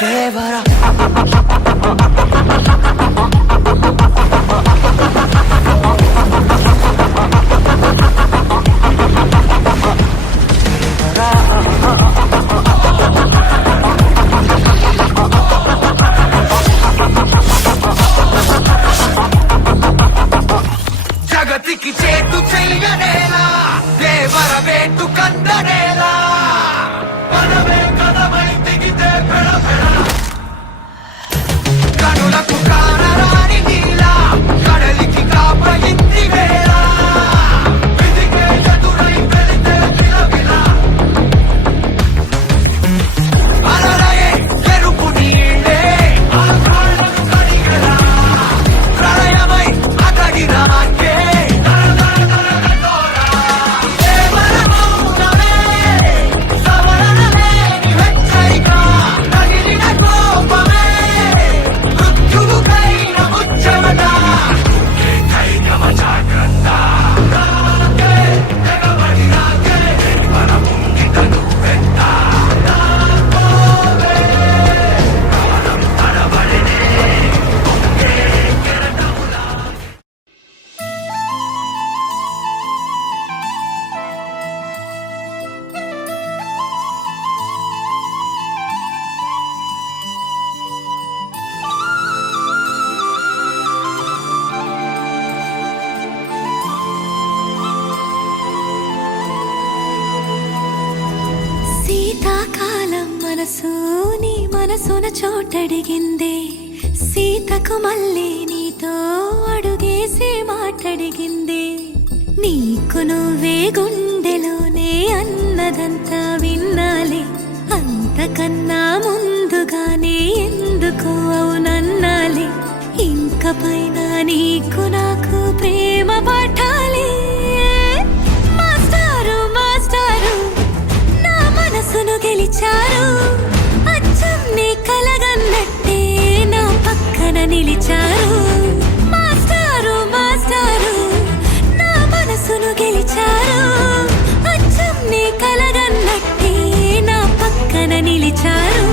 దేవరా జగతికి చేటు చెయ్యనేలా దేవర వేటు కందనేలా మనమే కదమై దిగితే పెడ కనులకు కానరాని నీలా కడలికి కాపయింది వేళ విధికే ఎదురై వెళితే విలవిల అలలయే ఎరుపు నీళ్ళే ఆ కాళ్ళను కడిగెలా ప్రళయమై అతడినాకే నీ మనసున చోటడిగిందే సీతకు మళ్ళీ నీతో అడుగేసి మాటడిగిందే నీకు నువ్వే గుండెలోనే అన్నదంతా విన్నాలే అంతకన్నా ముందుగానే ఎందుకు అవునన్నాలే ఇంక పైన నీకు నాకు ప్రేమ పాఠాలే మాస్టారు మాస్టారు నా మనసును గెలిచారు అచ్చం నీ కలగన్నట్టే నా పక్కన నిలిచారు మాస్టారు మాస్టారు నా మనసును గెలిచారు అచ్చం నీ కలగన్నట్టే నా పక్కన నిలిచారు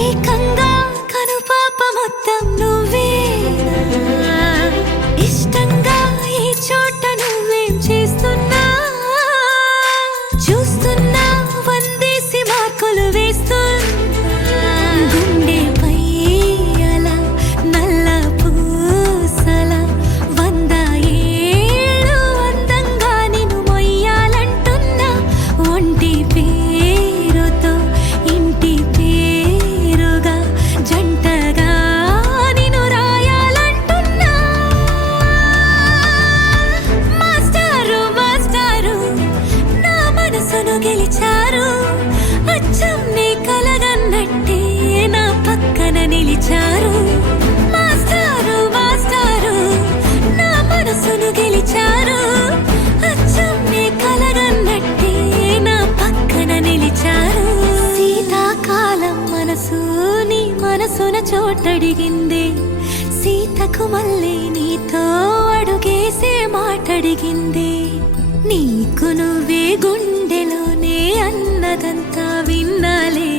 ఏకంగా కనుపాప మొత్తం నువ్వే ఇష్టంగా ఈ చోట నువ్వేం చేస్తున్నా చూస్తున్నా వందేసి మార్కులు వేస్తున్నా గుండెపై అలా నల్ల పూసల 100 ఏళ్ళు అందంగా నిన్ను మొయ్యాలంటున్నా ఒంటి పేరుతో ఇంటి జంటగా నిన్ను రాయాలంటున్నా మాస్టారు మాస్టారు నా మనసును గెలిచారు అచ్చం నీ కలగన్నట్టే నా పక్కన నిలిచారు మాస్టారు మాస్టారు నా మనసును గెలిచారు అచ్చం నీ కలగన్నట్టే నా పక్కన నిలిచారు శీతాకాలం మనసు మనసున చోటడిగిందే సీతకు మళ్ళీ నీతో అడుగేసే మాటడిగిందే నీకు నువ్వే గుండెలోనే అన్నదంతా విన్నాలే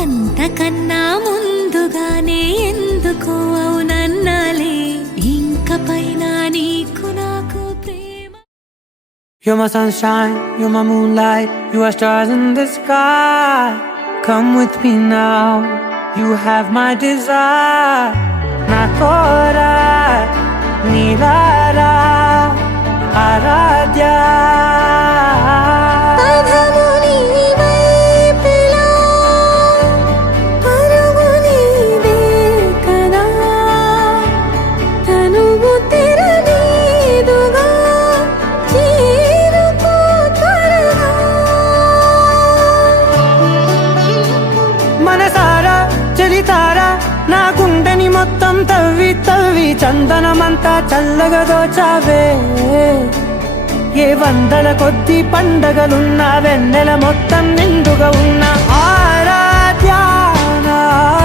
అంతకన్నా ముందుగానే ఎందుకు అవునన్నాలే ఇంక పైన నీకు నాకు ప్రేమ. You're my sunshine, you're my moonlight, you are stars in the sky. Come with me now, you have my desire. Na kora nilara aradhya. చందనమంతా చల్లగా దోచావే. ఏ వందల కొద్ది పండగలున్న వెన్నెల మొత్తం నిండుగా ఉన్న ఆరాధ్య నా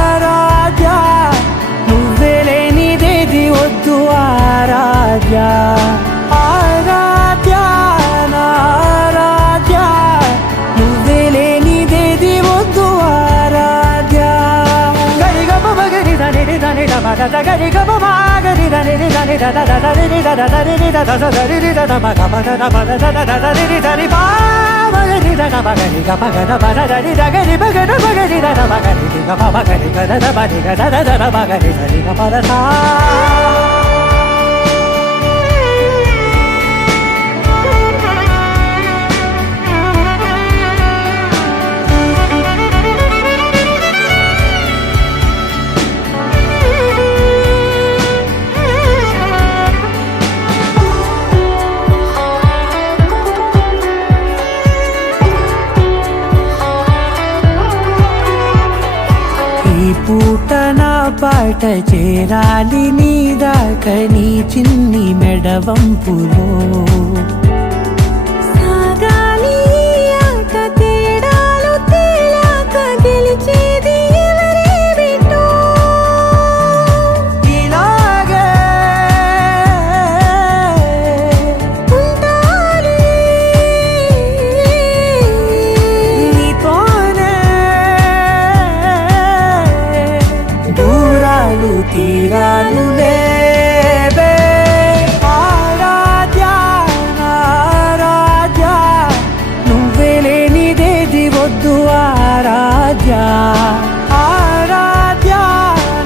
ఆరాధ్య, నువ్వే లేనిదేది వద్దు ఆరాధ్య. ఆరాధ్య నా ఆరాధ్య, నువ్వే లేనిదేది వద్దు ఆరాధ్య. గరిగమ మగరి దని దని దమద గరిగమ మాగరి దని దని దద దరి దద దరి దద దరి దద మగ మద మద దద దరి దరి బా మగరి దద మగరి గ మగ మద దరి దగరి మగరి మగరి దద మగరి గ మగరి గ దద మగరి గ దద దద మగరి దరి గ మద సా. పూట నా పాట చేరాలి నీ దాకా నీ చిన్ని మెడవంపులో. సాగాలి ఆట తేడాలు తేలాక గెలిచేది ఎవరే బిడ్డో. ఇలాగే ఉండాలి నీతోనే దూరాలు తీరాలు లేవే. ఆరాధ్య నా ఆరాధ్య, నువ్వే లేనిదేది వద్దు ఆరాధ్య. ఆరాధ్య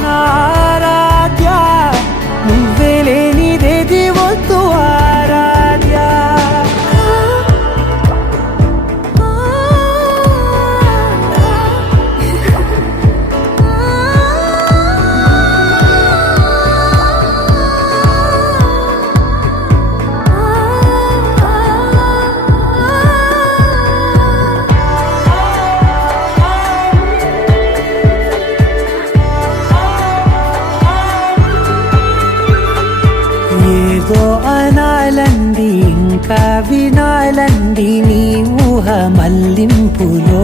నా ఆరాధ్య, నువ్వే లేనిదేది వద్దు ఆరాధ్య. ఏదో అనాలంది ఇంకా వినాలంది నీ ఊహ మల్లింపులో.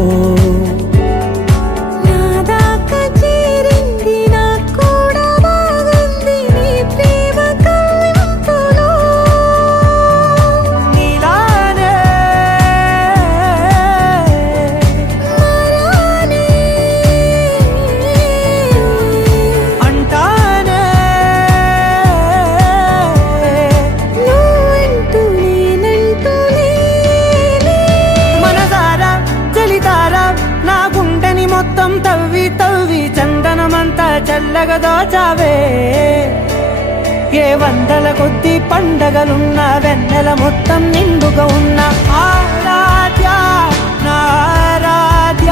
నా దాకా చేరింది నాకు కూడా బాగుంది నీ ప్రేమ కవ్వింపులో. నీలానే మరానే అంటానే నువ్వంటూ నేనంటూ లేనే. మనసారా చలితారా నా గుండెని మొత్తం తవ్వి తవ్వి చందనమంతా చల్లగా దోచావే. ఏ వందల కొద్ది పండగలున్న వెన్నెల మొత్తం నిండుగా ఉన్న ఆరాధ్య నా ఆరాధ్య,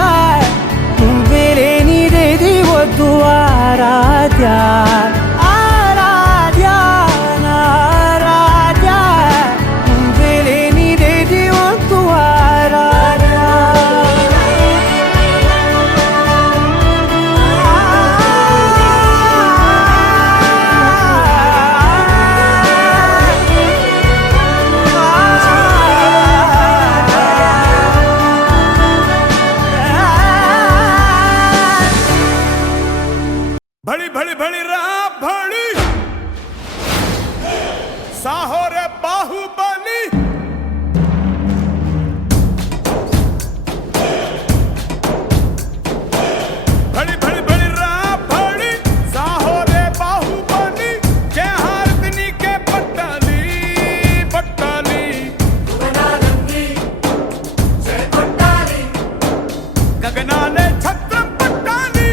నువ్వే లేనిదేది వద్దు ఆరాధ్య. ఆరాధ్య నా ఆరాధ్య, నువ్వే లేనిదేది వద్దు ఆరాధ్య. भड़ी भड़ी भड़ी रहा भड़ी साहो रे बाहुबली. भड़ी भड़ी भड़ी रहा भड़ी साहो रे बाहुबली. जय हारदिनी के पट्टाली पट्टाली गगनाले छत्र पट्टाली.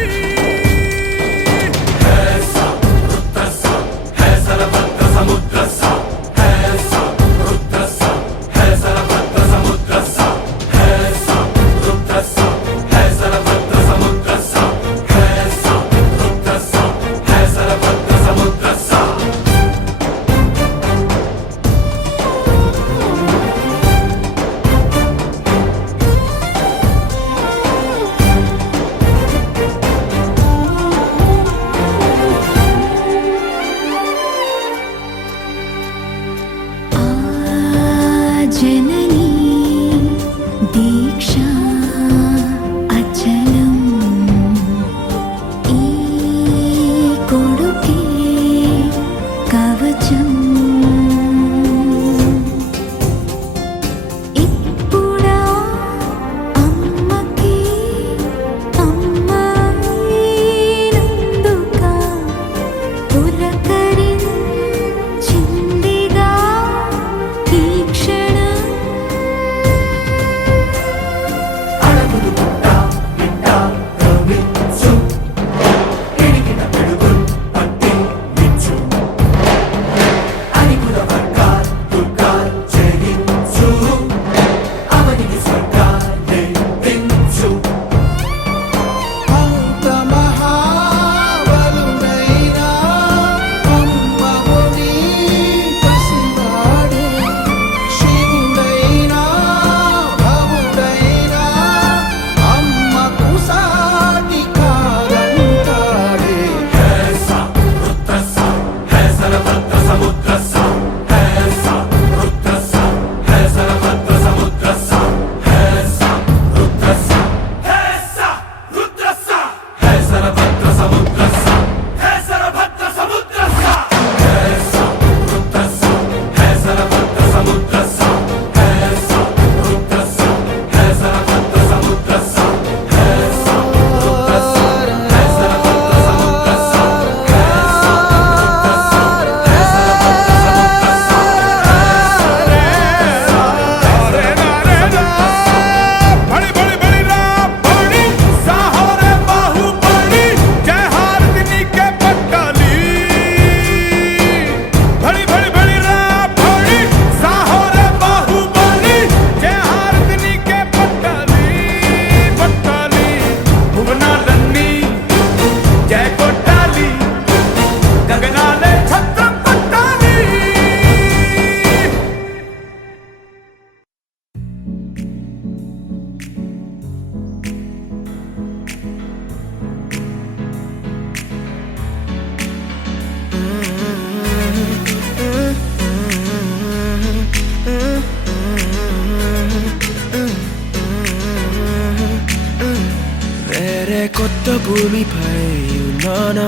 కొత్త భూమిపై ఉన్నానా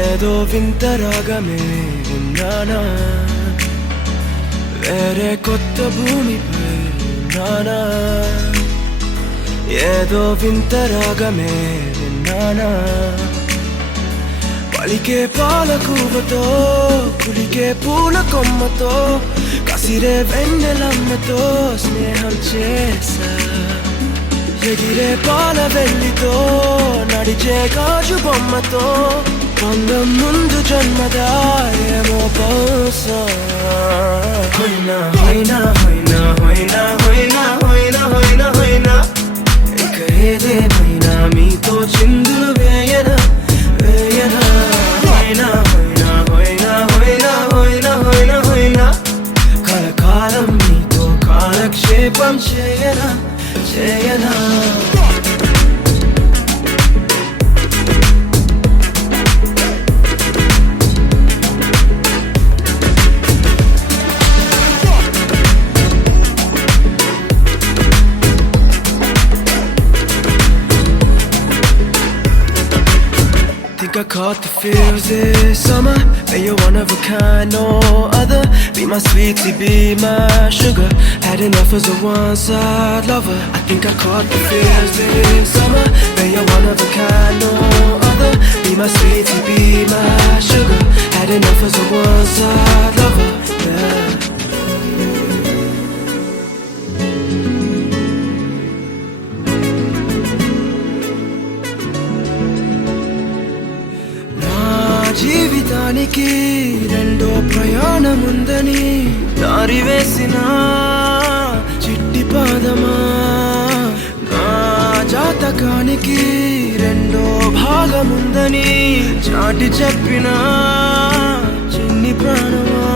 ఏదో వింత రాగమే విన్నానా వేరే కొత్త భూమిపై ఉన్నానా ఏదో వింత రాగమే విన్నానా పలికే పాలకూవతో కులికే పూల కొమ్మతో కసిరే వెన్నెలమ్మతో స్నేహం చేసా ఎగిరే పాల వెల్లితో నడిచే గాజు బొమ్మతో అందం ముందు జన్మదా ఏమో బహుశా హోయినా హోయినా హోయినా హోయినా హోయినా హోయినా హోయినా హోయినా ఇక ఏదేమైనా మీతో చిందులు వేయనా వేయనా హోయినా హోయినా హోయినా హోయినా హోయినా హోయినా హోయినా కలకాలం మీతో కాలక్షేపం చేయనా చేయనా Think I caught the feels this summer. But you're one of a kind, no other. Be my sweetie, be my sugar. Had enough as a one-side lover. I think I caught the feels this summer. But you're one of a kind, no other. Be my sweetie, be my sugar. Had enough as a one-side lover. Yeah. జీవితానికి రెండో ప్రయాణముందని దారి వేసిన చిట్టి పాదమా నా జాతకానికి రెండో భాగముందని చాటి చెప్పిన చిన్ని ప్రాణమా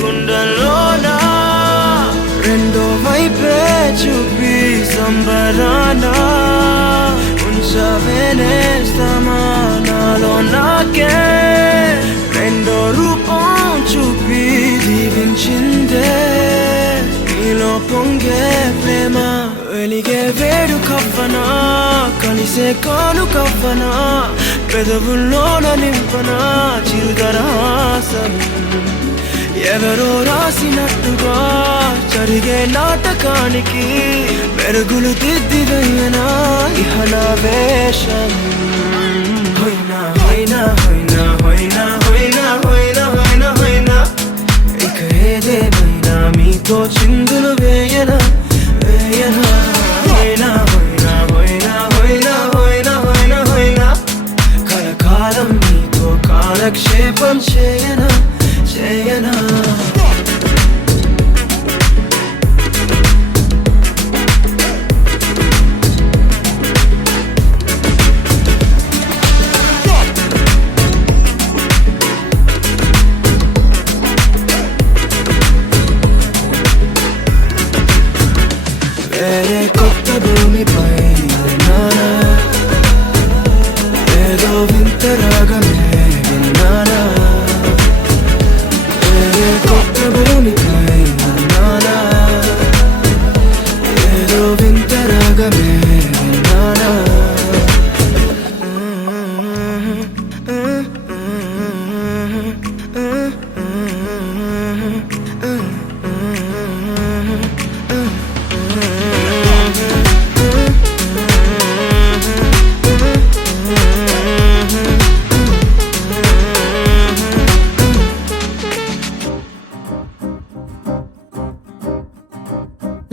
గుండెల్లోనా రెండో వైపే చూపి సంబరానా ఉంచవేనేస్తామా నాలో నాకే రెండో రూపం చూపి దీవించిందే నీలో పొంగే ప్రేమ వెలిగే వేడు కవ్వనా కలిసే కాను కవ్వనా పెదవుల్లోన నింపనా చిరుదరాసం ఎవరో రాసినట్టుగా జరిగే నాటకానికి మెరుగులు దిద్దివయ్యనా ఇహనా వేషం హోయినా హోయినా హోయినా హోయినా హోయినా హోయినా హోయినా హోయినా ఇక ఏదేమైనా మీతో చిందులు వేయనా వేయనా హోయినా హోయినా హోయినా హోయినా హోయినా హోయినా హోయినా కలకాలం మీతో కాలక్షేపం చేయనా చేయనా వేరే కొత్త భూమిపై ఉన్నానా ఏదో వింత రాగమే విన్నానా వేరే కొత్త భూమిపై ఉన్నానా ఏదో వింత రాగమే విన్నానా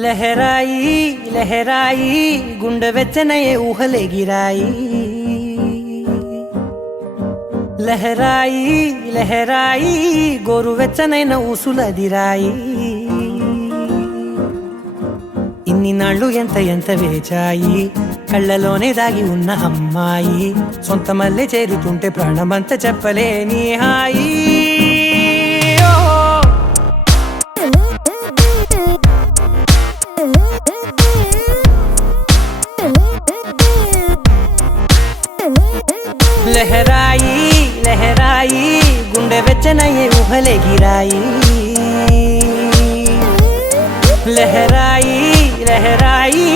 లహరాయి లహరాయి గుండె వెచ్చనయే ఊహలే గిరాయి లహరాయి లహరాయి గోరు వెచ్చనైన ఊసులదిరాయి ఇన్ని నాళ్ళు ఎంత ఎంత వేచాయి కళ్ళలోనే దాగి ఉన్న అమ్మాయి సొంత మల్లె చేరుతుంటే ప్రాణమంతా చెప్పలేని హాయి లహరాయి లహరాయి గుండె వెచ్చనయ్యే ఊహలే గిరాయి లహరాయి లహరాయి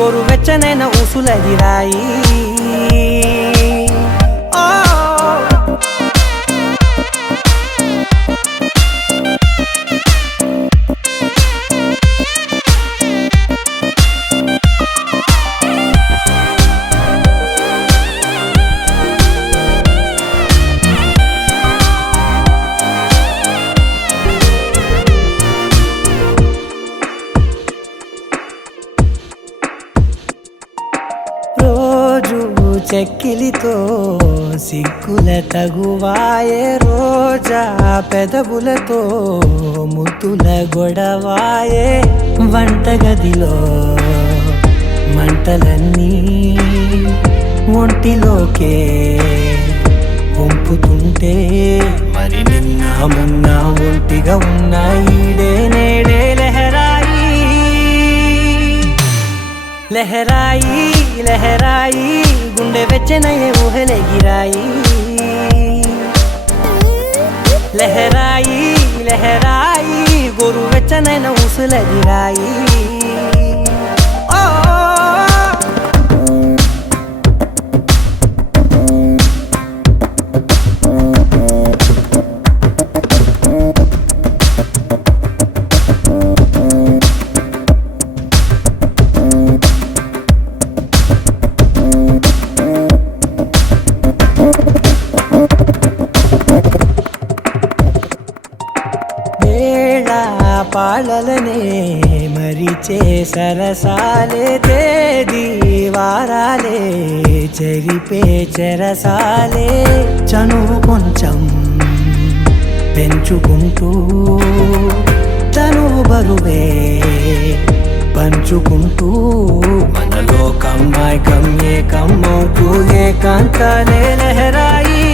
గోరువెచ్చనైన ఊసులెగిరాయి ఓ రోజు చెక్కిలితో సిగ్గుల తగువాయే రోజా పెదవులతో ముద్దుల గొడవాయే వంటగదిలో మంటలన్నీ ఒంటిలోకే వంపుతుంటే మరి నిన్న మొన్న ఒంటిగా ఉన్న ఈడే నేడే లహరాయి లహరాయి లహరాయి గుండె వెచ్చనయ్యే ఊహలెగిరాయి లహరాయి లహరాయి గోరు వెచ్చనైన ఊసులెగిరాయి ఓ పాలలనే మరిచే సరసాలే తేదీ వారాలే చెరిపే చెరసాలే చనువు కొంచెం పెంచుకుంటూ తనువు బరువే పంచుకుంటూ మనలో కమ్మాయికం ఏకమవుతూ ఏకాంతాలే లహరాయి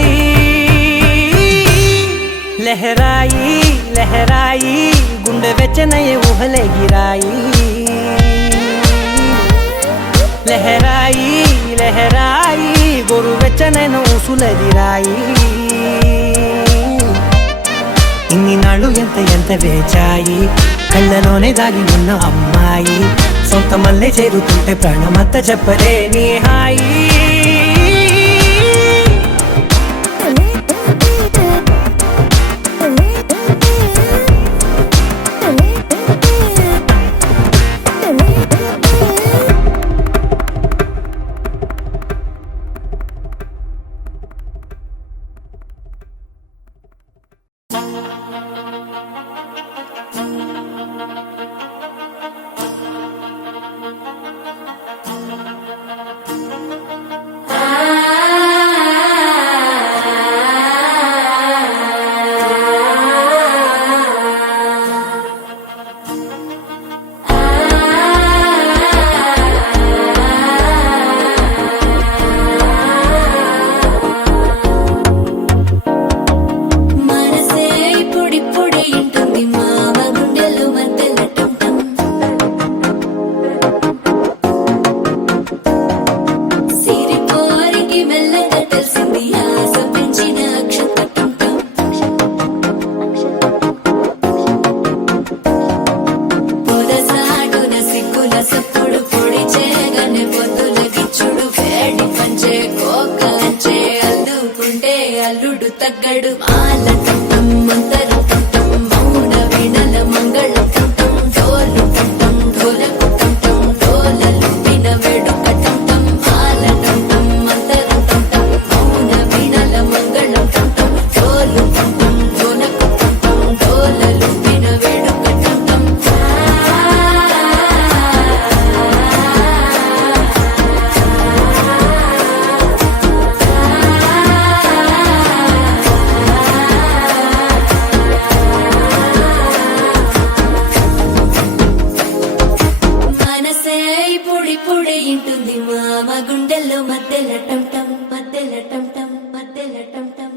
లహరాయి లహరాయి గుండె వెచ్చనయ్యే ఊహలెగిరాయి లహరాయి లహరాయి గోరు వెచ్చనైన ఊసులెగిరాయి ఇన్ని నాళ్ళు ఎంత వేచాయి కళ్ళలోనే దాగి ఉన్న అమ్మాయి సొంత మల్లె చేరుతుంటే ప్రాణమంత చెప్పలేని హాయి అల్లుడు తగ్గడు మాల కంఠం మంతర కంఠం మౌన వీణల మంగళ కంఠం డోలు కంఠం ఢోలకు కంఠం డోలలు విన వేడుక కంఠం మాల కంఠం మంతర కంఠం మౌన వీణల మంగళ కంఠం డోలు కంఠం ఢోలకు కంఠం డోలలు విన వేడుక కంఠం ఇంటుంది మామ గుండెల్లో మధ్యల టంటం మధ్యల టంటం మధ్యల టంటం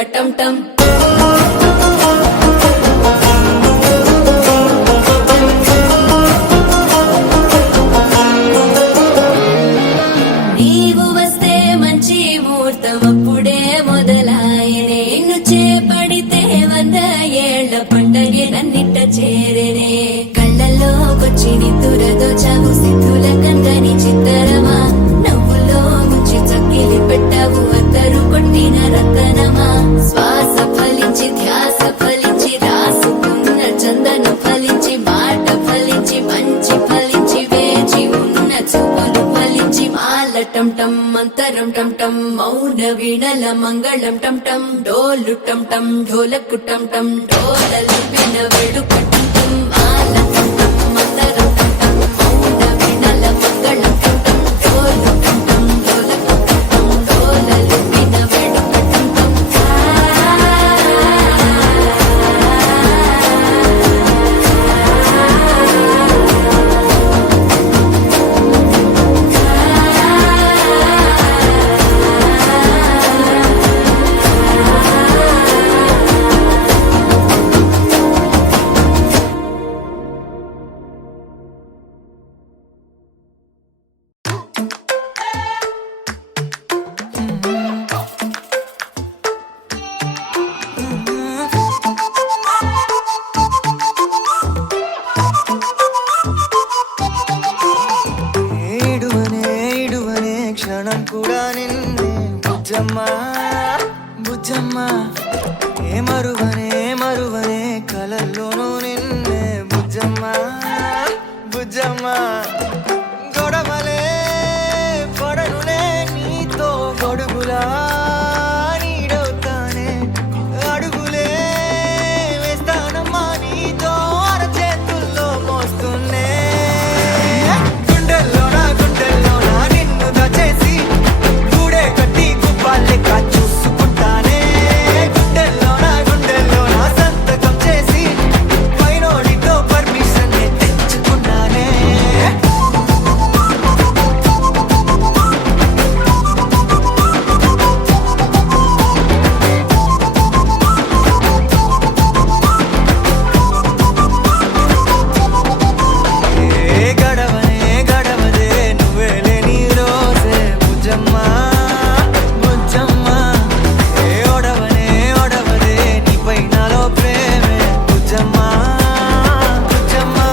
వేడుక టం టం. నీవు వస్తే మంచి ముహూర్తం అప్పుడే మొదలాయనే, నిన్ను చేపడితే 100 ఏళ్ల పండగే నన్నిట్ట చేరేనే. కళ్ళల్లోకొచ్చి నిద్దురదోచావు సిద్ధుల కందని చిత్తరమా, నవ్వులో ముంచి చక్కిలి పెట్టావు అద్దరు కొట్టిన రతనమా. శ్వాస ఫలించి ధ్యాస ఫలించి రాసుకున్న చందను ఫలించి మాట ఫలించి మంచి ఫలించి వేచి ఉన్న చూపులు ఫలించి మాల టం టం మంతరం టం టం మౌన వీణల మంగళం టం టం డోలు టం టం ఢోలకు టం టం డోలలు విన వేడుక టం టం మాల టం టం మంతరం టం టం మౌన వీణల మంగళం టం టం డోలు టం టం ఢోలకు టం టం డోలలు విన వేడుక టం టం. ఇడువనే ఇడువనే క్షణం కూడా నిన్నే బుజ్జమ్మా బుజ్జమ్మా, ఏ మరువనే మరువనే కలల్లోనూ నిన్నే బుజ్జమ్మా బుజ్జమ్మా. గొడవలే పడనులే నీతో గొడుగులా నీడవుతానే, అడుగులే వేస్తానమ్మా నీతో అరచేతుల్లో మోస్తున్నే. గుండెల్లోనా నిన్ను దాచేసి గూడే కట్టి గుప్పాలెక్క చూసుకుంటానే. గుండెల్లోనా సంతకం చేసి పైనోడితో పర్మిషన్ తెచ్చుకున్నానే. ఏ గడవనే గడవదే నువ్వే లేని రోజే బుజ్జమ్మా బుజ్జమ్మా, ఏ ఒడవనే ఒడవదే నీపై నాలో ప్రేమే బుజ్జమ్మా బుజ్జమ్మా.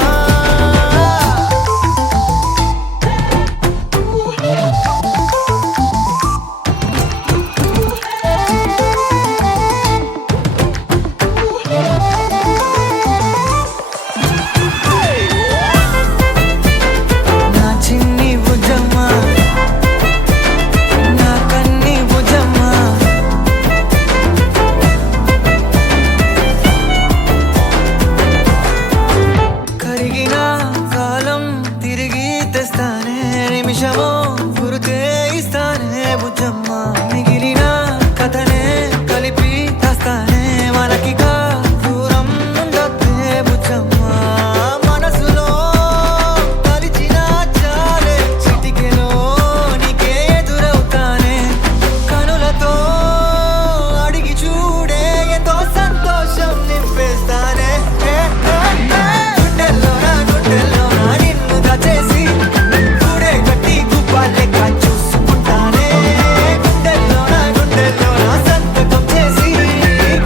నా చిన్ని బుజ్జమ్మా, నా కన్ని బుజ్జమ్మా, కరిగిన కాలం తిరిగి తెస్తానే, నిమిషమో గురుతే ఇస్తానే బుజ్జమ్మా. మిగిలిన కథనే కలిపి తెస్తానే, మనకిగా దూరం ఉండొద్దే బుజ్జమ్మా. మనసులో తలిచిన చాలే చిటికెలో నీకే ఎదురవుతానే, కనులతో అడిగి చూడే ఎంతో సంతోషం నింపేస్తానే. గుండెల్లోనా నిన్ను దాచేసి గూడే కట్టి గుప్పాలెక్క చూసుకుంటానే. గుండెల్లోనా సంతకం చేసి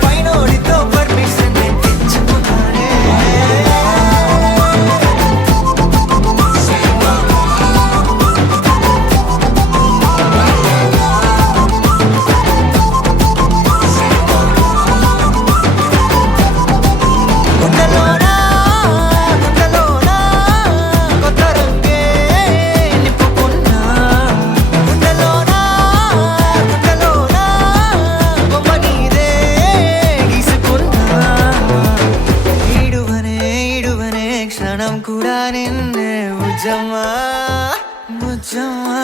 పైనోడితో పర్మిషన్ తెచ్చుకున్నానే. గుండెల్లోనా కొత్త రంగే నింపుకున్నా. గుండెల్లోనా బొమ్మ నీదే గీసుకున్నా. ఇడువనే ఇడువనే క్షణం కూడా నిన్నే బుజ్జమ్మా బుజ్జమ్మా.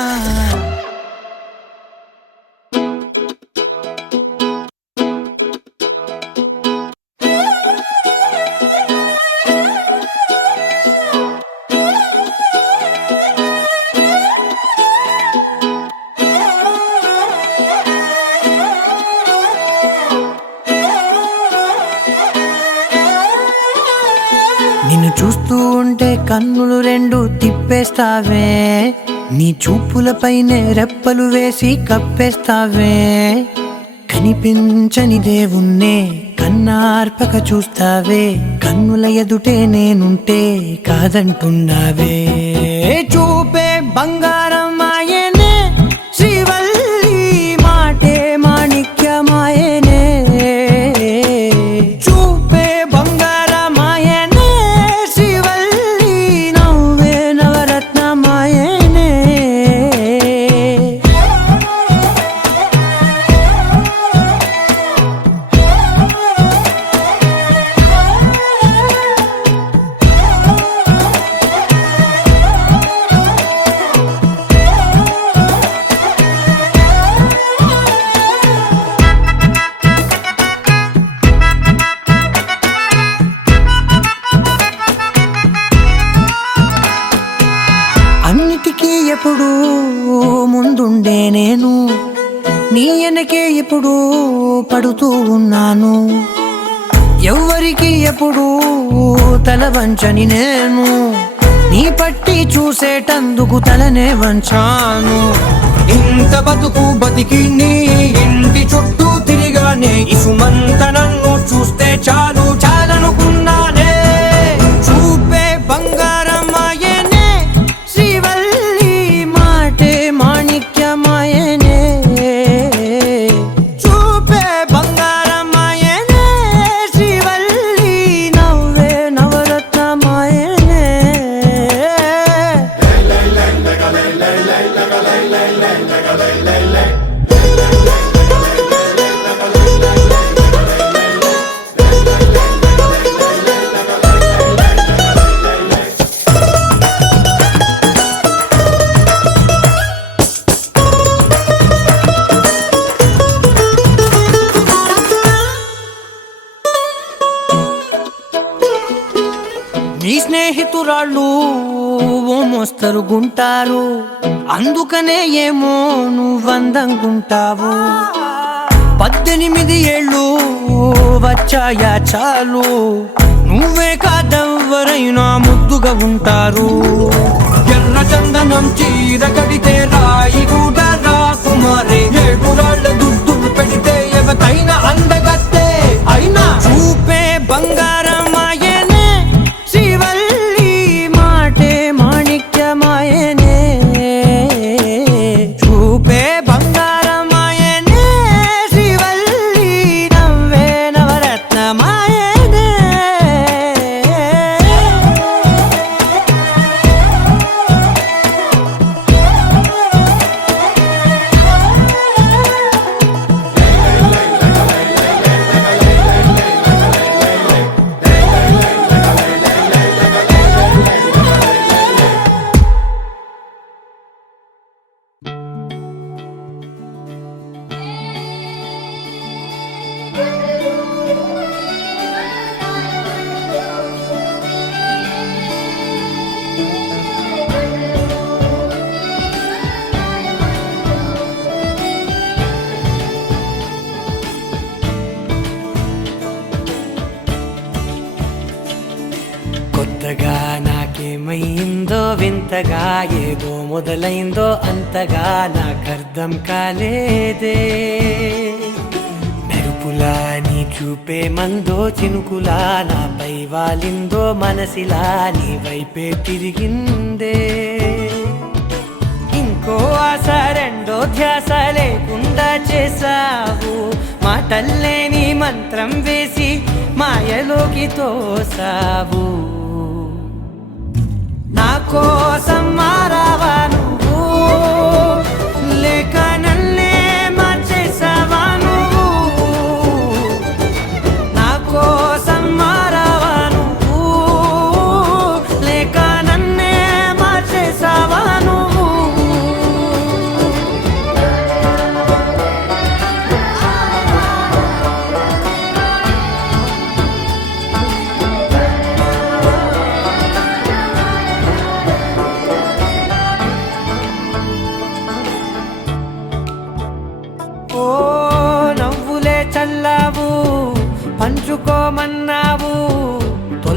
నిన్ను చూస్తూ ఉంటే కన్నులు రెండు తిప్పేస్తావే, నీ చూపులపైనే రెప్పలు వేసి కప్పేస్తావే. కనిపించని దేవుణ్ణే కన్నార్పక చూస్తావే, కన్నుల ఎదుటే నేనుంటే కాదంటున్నావే. చూపే బంగారం ఆయనే శ్రీవల్లి, మాటే మాణిక్యమాయనే. చూపే బంగారమాయనే శ్రీవల్లి, నవ్వే నవరత్నమాయనే. అన్నిటికీ ఎప్పుడు ముందుండే నేను, నీ వెనకే ఎప్పుడు పడుతూ ఉన్నాను. ఎవ్వరికి ఎప్పుడు తల వంచని నేను, నీ పట్టి చూసేటందుకు తలనే వంచాను. ఇంత బతుకు బతికి నీ ఇంటి చుట్టూ తిరిగానే, ఇసుమంత నన్ను చూస్తే చాలు చాలనుకున్నానే. చూపే బంగారమాయనే శ్రీవల్లి, మాటే మాణిక్యమాయనే. చూపే బంగారమాయనే శ్రీవల్లి, నవ్వే నవరత్నమాయనే. నీ స్నేహితురాళ్ళు ఓ మోస్తరుగుంటారు, అందుకనే ఏమో నువ్వందంగుంటావు. 18 ఏళ్ళు వచ్చాయా చాలు, నువ్వే కాదెవ్వరైనా ముద్దుగా ఉంటారు. ఎర్ర చందనం చీర కడితే రాయి కూడా రాకుమారే, 7 రాళ్ళ దుద్దులు పెడితే ఎవతైనా అందగత్తే అయినా. చూపే బంగారమాయనే శ్రీవల్లి, మాటే మాణిక్యమాయనే. చూపే బంగారమాయనే శ్రీవల్లి, నవ్వే నవరత్నమాయనే. కొత్తగా నాకేమైందో వింతగా, ఏదో మొదలైందో అంతగా నాకర్థం కాలేదే. మెరుపులా నీ చూపే మందో చినుకులా నాపై వాలిందో, మనసిలా నీ వైపే తిరిగిందే. ఇంకో ఆశ రెండో ధ్యాస లేకుండా చేసావు, మాటల్లే నీ మంత్రం వేసి మాయలోకి తోసావు. నా కోసం మారావా నువ్వు, లేక నన్నే మార్చేసావా నువ్వు. నా కోసం మారావా నువ్వు, లేక నన్నే మార్చేసావా నువ్వు.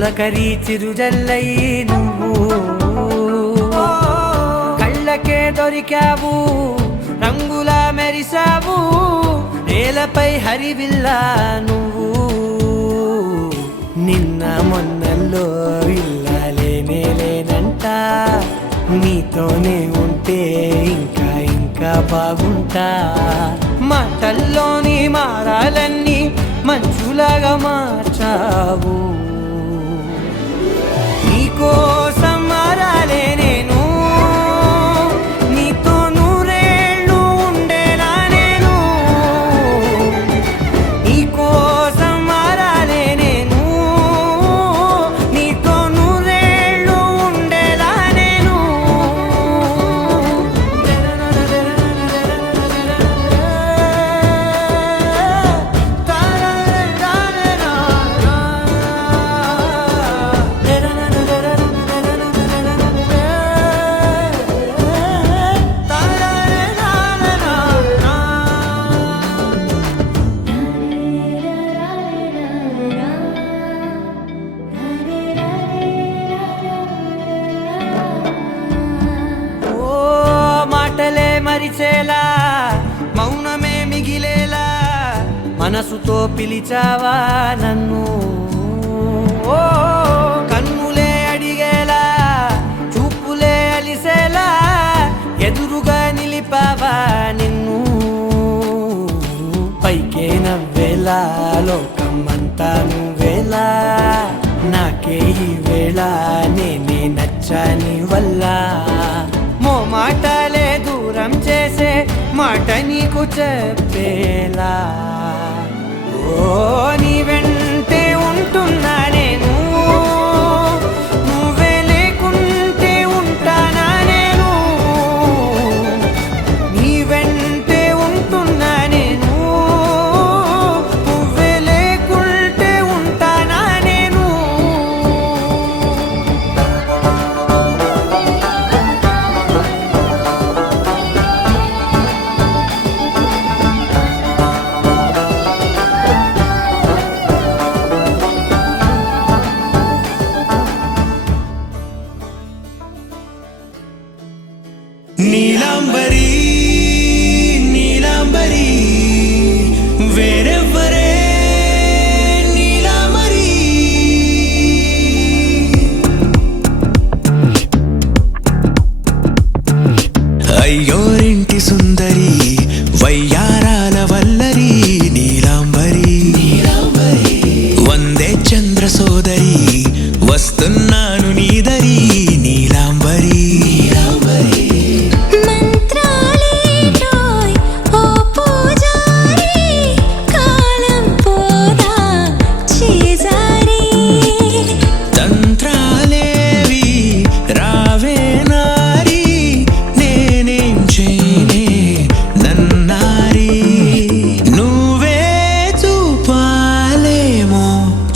తొలకరి చిరుజల్లై నువ్వు కళ్ళకే దొరికావు రంగులా మెరిసావు నేలపై హరివిల్లా నువ్వు నిన్న మొన్నల్లో ఇల్లాలేనే లేనంట నీతోనే ఉంటే ఇంకా ఇంకా బాగుంటా మాటల్లోని మారాలన్నీ మంచులాగా మార్చావు నీకోసం మారాలే నేను నీతో నూరేళ్ళు ఉండేలా నేను నీకోసం మారాలే నేను నీతో నూరేళ్ళు ఉండేలా నేను మాటలే మరిచేలా మౌనమే మిగిలేలా మనసుతో పిలిచావా నన్ను ఓ కన్నులే అడిగేలా చూపులే అలిసేలా ఎదురుగా నిలిపావా నిన్ను పైకే నవ్వేలా లోకమంతా నువ్వేలా నాకే ఈ వేళ నేనే నచ్చాని వల్ల మాటలే దూరం చేసే మాట నీకు చెప్పేలా ఓ నీ వెంటే ఉంటున్నా నేను నువ్వే లేకుంటే ఉంటానా నేను నీ వెంటే ఉంటున్నా నేను నువ్వే లేకుంటే ఉంటానా నేను నీలాంబరి నీలాంబరి వేరెవ్వరే నీలాంబరి అయ్యోరింటి సుందరి వయ్యారాల వల్లరి నీలాంబరి వందే చంద్ర సోదరి వస్తున్నాను నీదరి నీలాంబరి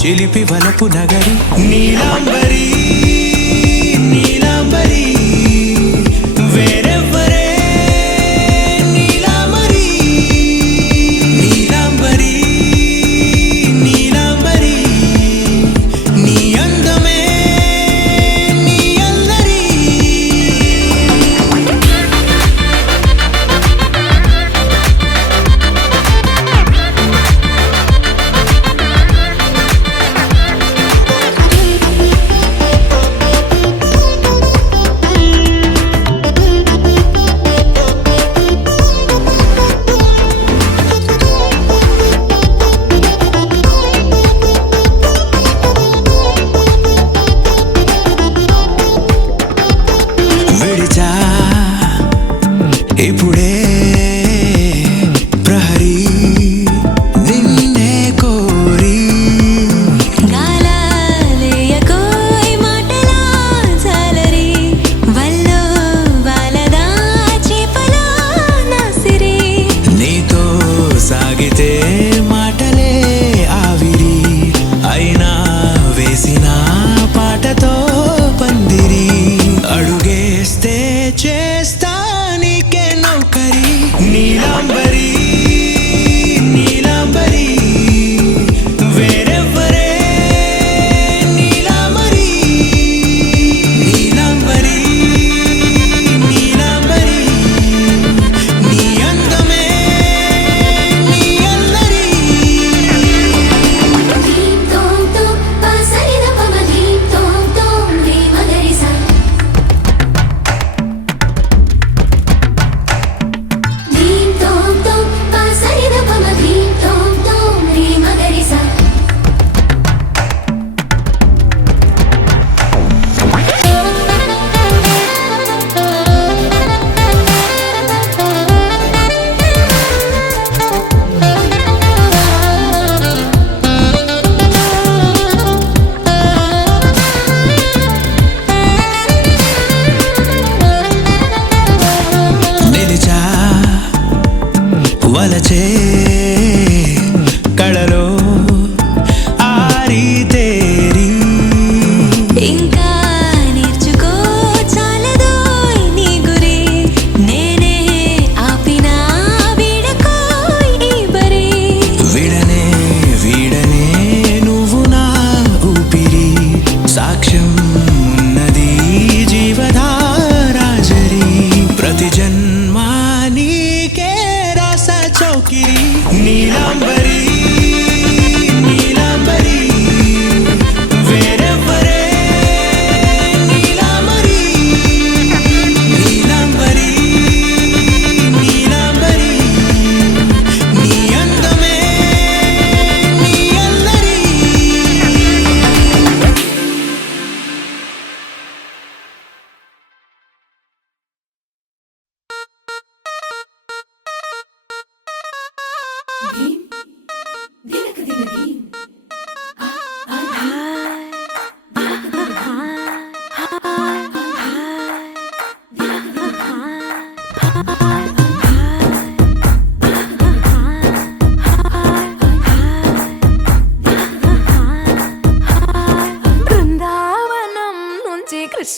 చిలిపి వలపు నగరి నీలాంబరి నీలాంబరి వేరెవ్వరే నీలాంబరి నీలాంబరి నీలాంబరి నీ అందమే నీ అల్లరి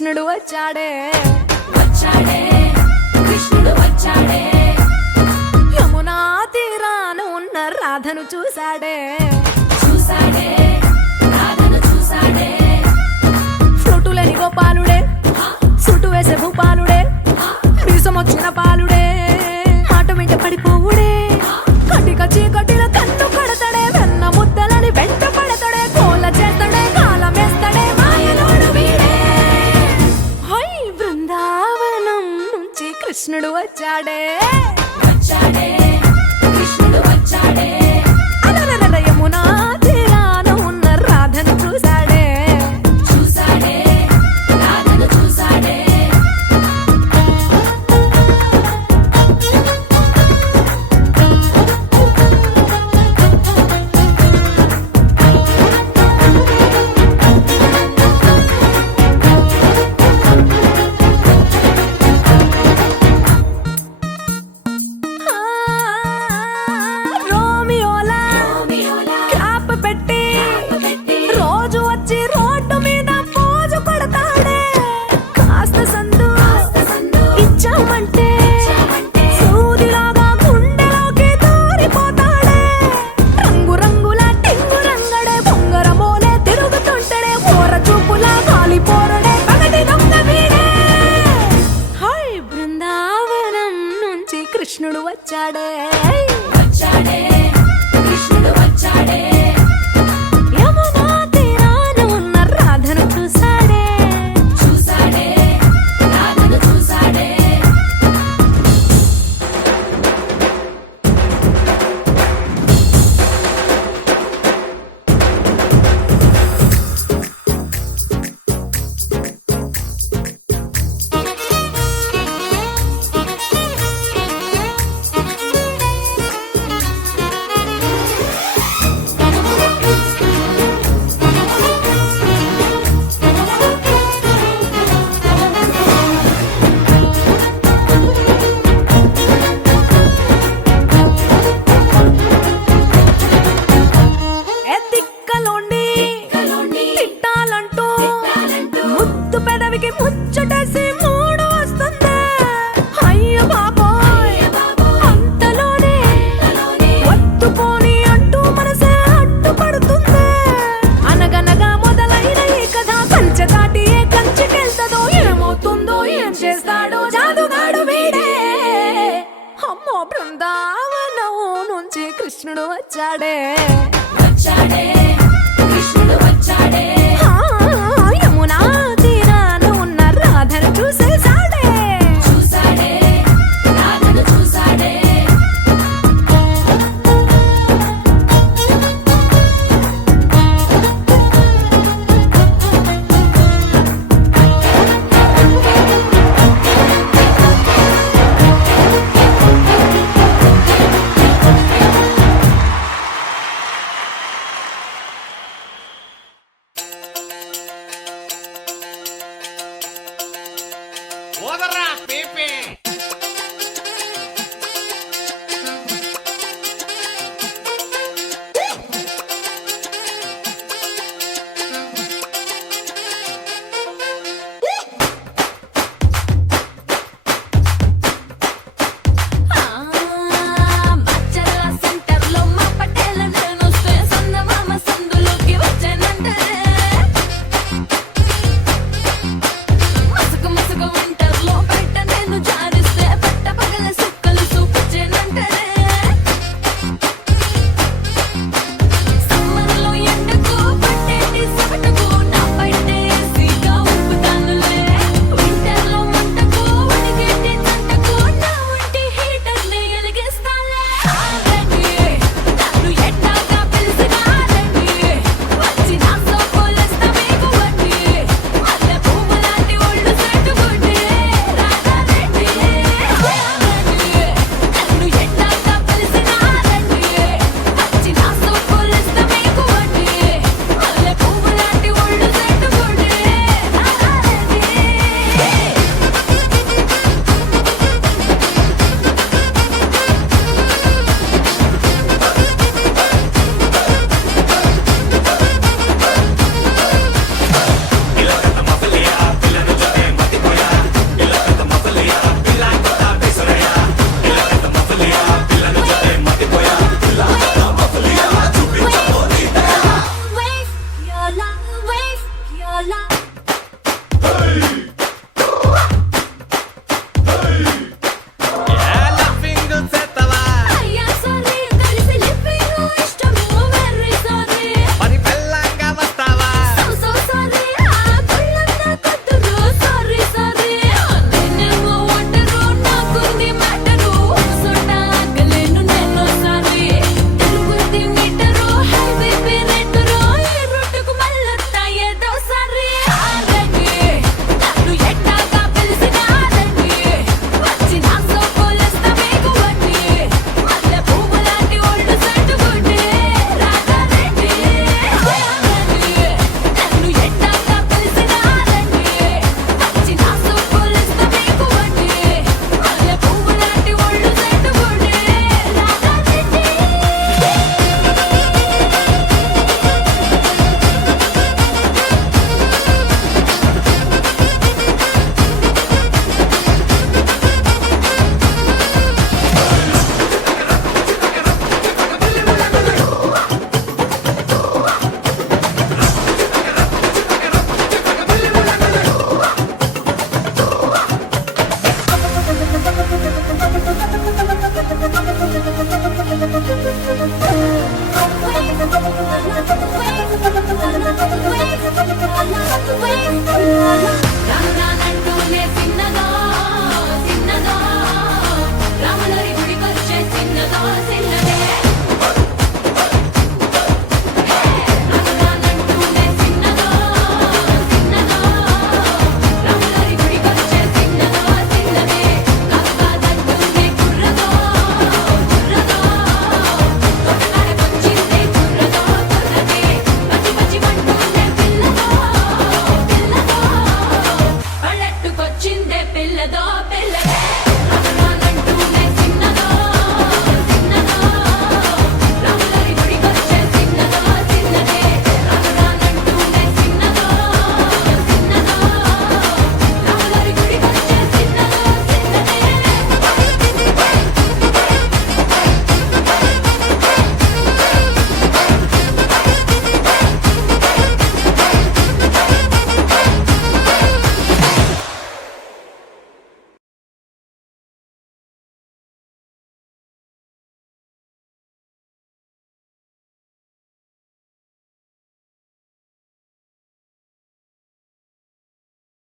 కృష్ణుడు వచ్చాడే వచ్చాడే కృష్ణుడు వచ్చాడే యమునా తీరాన ఉన్న రాధను చూసాడే చూసాడే రాధను చూసాడే ఫ్లూటులేని గోపాలుడే సుటు వేసే భూపాలుడే మీసమొచ్చిన పాలుడే మాట వెంట పడిపోవుడే కటిక చీకటిలో కన్ను కడతాడే వెన్న ముద్దలని వెంట పడతాడే కోల చేస్తాడే కాలమేస్తాడే మాయలోడు వీడే హై బృందావనం నుంచి కృష్ణుడు వచ్చాడే వచ్చాడే కృష్ణుడు వచ్చాడే అలరల యమునా తీరాన ఉన్న రాధను చూసాడే చూసాడే రాధను చూసాడే రోమియోలా క్యాప్ పెట్టి రోజు వచ్చి రోడ్డు మీద పోజు కొడతాడే కాస్త సందు ఇచ్చామంటే సూదిలాగా గుండెలోకి దూరిపోతాడే రంగు రంగుల టింగు రంగడే బొంగరమోలే తిరుగుతుంటాడే పోర చూపులా గాలి పోరడే పగటి దొంగ వీడే హై బృందావనం నుంచి కృష్ణుడు వచ్చాడే వచ్చాడే కృష్ణుడు వచ్చాడే యమునా తీరాన ఉన్న రాధను చూసాడే చూసాడే రాధను చూసాడే ఎత్తిక్కలోండి తిట్టాలంటూ ముద్దు పెదవికి ముచ్చటేసి మూడు వస్తుంది అయ్య బాబోయ్ అంతలోనే వత్తుపోని అంటూ మనసే అడ్డుపడుతుంది అనగనగా మొదలైన ఈ కథ కంచె దాటి ఏ కంచెకెళ్తదో ఏమవుతుందో ఏం చేస్తాడో జాదుగాడు వీడే అమ్మో బృందావనం నుంచి కృష్ణుడు వచ్చాడే వచ్చాడే కృష్ణుడు వచ్చాడే యమునా తీరాన ఉన్న రాధను చూసేసాడే చూసాడే రాధను చూసాడే ఓదర్రా